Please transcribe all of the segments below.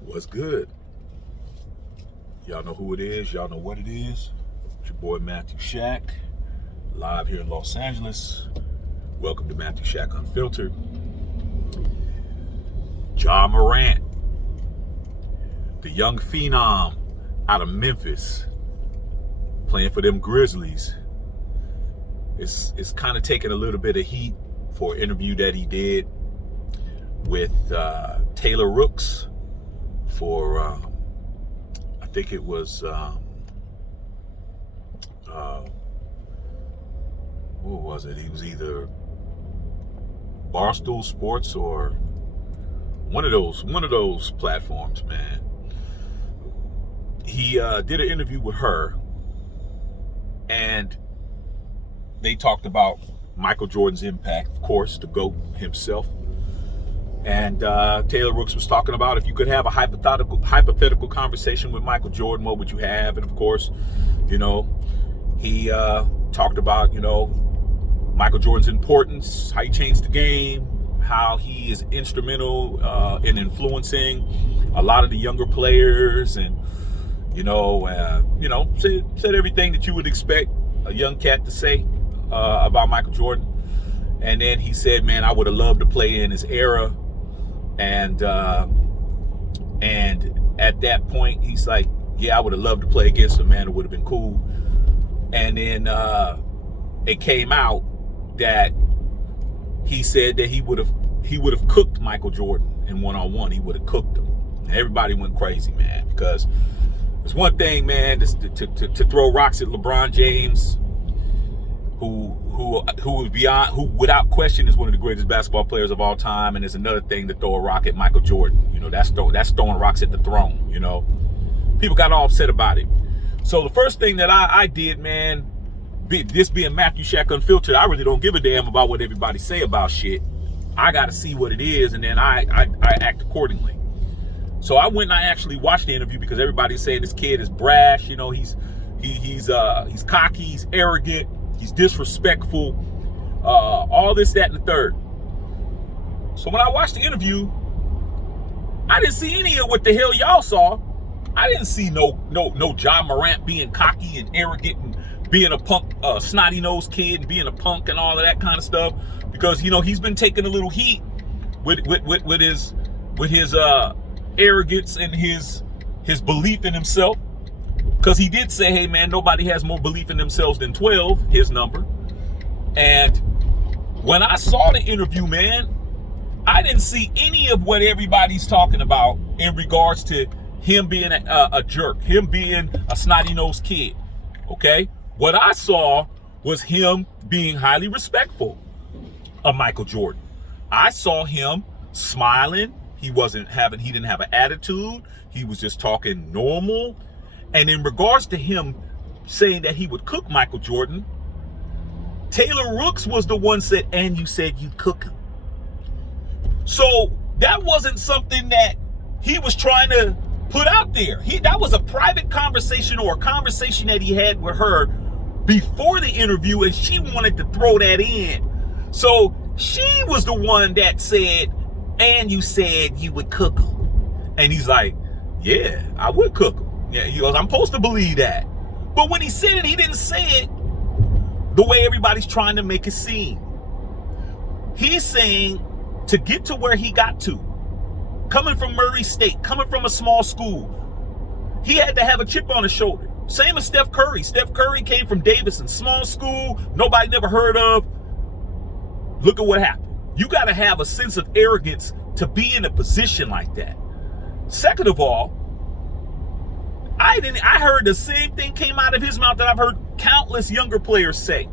What's good? Y'all know who it is. Y'all know what it is. It's your boy Matthew Shack, live here in Los Angeles. Welcome to Matthew Shack Unfiltered. Ja Morant, the young phenom out of Memphis, playing for them Grizzlies. It's kind of taking a little bit of heat for an interview that he did with Taylor Rooks for I think it was what was it? He was either Barstool Sports or one of those platforms, man. He did an interview with her, and they talked about Michael Jordan's impact, of course, the GOAT himself. And Taylor Rooks was talking about if you could have a hypothetical conversation with Michael Jordan, what would you have? And of course, he talked about, Michael Jordan's importance, how he changed the game, how he is instrumental in influencing a lot of the younger players, and said everything that you would expect a young cat to say about Michael Jordan. And then he said, man, I would have loved to play in his era. And at that point, he's like, yeah, I would have loved to play against him, man. It would have been cool. And then it came out that he said that he would have cooked Michael Jordan in one-on-one. He would have cooked him. And everybody went crazy, man, because it's one thing, man, to throw rocks at LeBron James, who without question is one of the greatest basketball players of all time, and there's another thing to throw a rock at Michael Jordan. That's throwing rocks at the throne. People got all upset about it. So the first thing that I did, man, this being Matthew Shack Unfiltered, I really don't give a damn about what everybody say about shit. I got to see what it is, and then I act accordingly. So I went and I actually watched the interview because everybody's saying this kid is brash. He's cocky, he's arrogant, he's disrespectful, all this, that, and the third. So when I watched the interview, I didn't see any of what the hell y'all saw. I didn't see no Ja Morant being cocky and arrogant and being a punk, snotty-nosed kid and being a punk and all of that kind of stuff, because he's been taking a little heat with his arrogance and his belief in himself, because he did say, hey man, nobody has more belief in themselves than 12, his number. And when I saw the interview, man, I didn't see any of what everybody's talking about in regards to him being a jerk, him being a snotty-nosed kid. Okay, what I saw was him being highly respectful of Michael Jordan. I saw him smiling. He didn't have an attitude. He was just talking normal. And in regards to him saying that he would cook Michael Jordan, Taylor Rooks was the one said, and you said you'd cook him. So that wasn't something that he was trying to put out there. That was a private conversation, or a conversation that he had with her before the interview, and she wanted to throw that in. So she was the one that said, and you said you would cook him. And he's like, yeah, I would cook him. Yeah, he goes, I'm supposed to believe that. But when he said it, he didn't say it the way everybody's trying to make it seem. He's saying to get to where he got to, coming from Murray State, coming from a small school, he had to have a chip on his shoulder. Same as Steph Curry. Steph Curry came from Davidson, small school, nobody never heard of. Look at what happened. You got to have a sense of arrogance to be in a position like that. Second of all, I heard the same thing came out of his mouth that I've heard countless younger players say.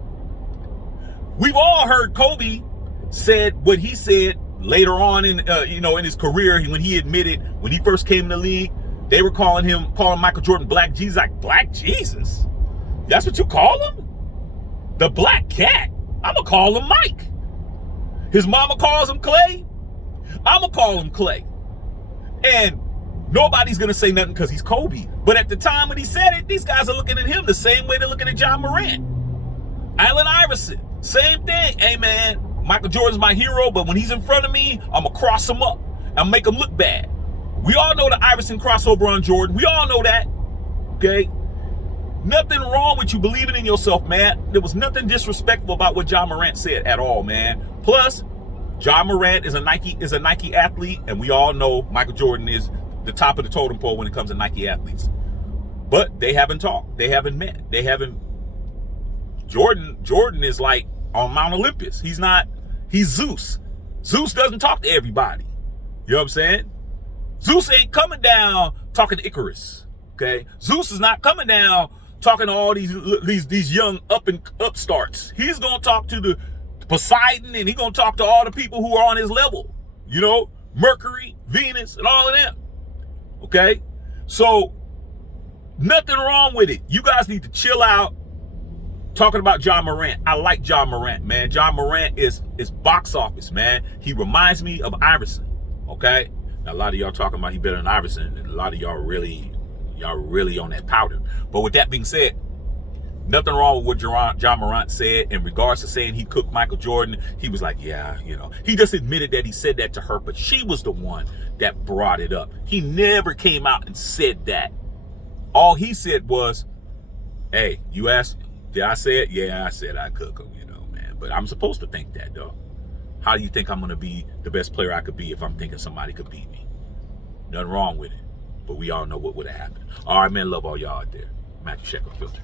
We've all heard Kobe said what he said later on in his career, when he admitted when he first came in the league, they were calling Michael Jordan Black Jesus. Like, Black Jesus? That's what you call him? The Black Cat? I'm gonna call him Mike. His mama calls him Clay. I'm gonna call him Clay. And nobody's gonna say nothing because he's Kobe. But at the time when he said it, these guys are looking at him the same way they're looking at Ja Morant. Allen Iverson, same thing. Hey man, Michael Jordan's my hero, but when he's in front of me, I'm gonna cross him up and make him look bad. We all know the Iverson crossover on Jordan. We all know that. Okay? Nothing wrong with you believing in yourself, man. There was nothing disrespectful about what Ja Morant said at all, man. Plus, Ja Morant is a Nike athlete, and we all know Michael Jordan is the top of the totem pole when it comes to Nike athletes. But they haven't talked. They haven't met. They haven't. Jordan is like on Mount Olympus. He's Zeus. Zeus doesn't talk to everybody. You know what I'm saying? Zeus ain't coming down talking to Icarus. Okay? Zeus is not coming down talking to all these young upstarts. He's gonna talk to the Poseidon, and he's gonna talk to all the people who are on his level. You know, Mercury, Venus, and all of them. Okay? So nothing wrong with it. You guys need to chill out. Talking about Ja Morant, I like Ja Morant, man. Ja Morant is box office, man. He reminds me of Iverson, okay? Now, a lot of y'all talking about he better than Iverson, and a lot of y'all really on that powder. But with that being said, nothing wrong with what Ja Morant said in regards to saying he cooked Michael Jordan. He was like, yeah, you know. He just admitted that he said that to her, but she was the one that brought it up. He never came out and said that. All he said was, hey, you asked, did I say it? Yeah, I said I cook him, you know, man. But I'm supposed to think that, though. How do you think I'm going to be the best player I could be if I'm thinking somebody could beat me? Nothing wrong with it. But we all know what would have happened. All right, man. Love all y'all out there. Matthew Sheck Unfiltered.